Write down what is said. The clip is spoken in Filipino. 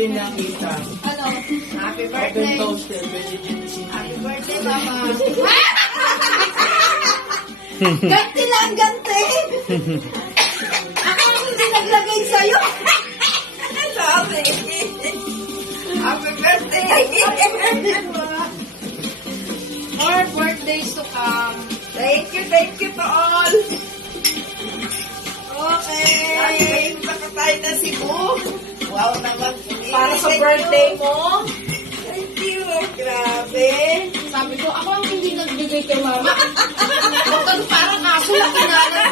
natin nakita. Ano? Happy Open birthday. toasted. Happy birthday, Mama. Ganti lang, ganti. Ako ang hindi naglagay sa'yo. Sorry. Happy birthday. More birthdays to come. Thank you to all. Okay. Punta tayo na Cebu. Wow naman. Para sa birthday mo. Thank you. Grabe. Sabi ko, ako ang hindi nagbigay kay Mama. Huwag kang parang aso na kinala.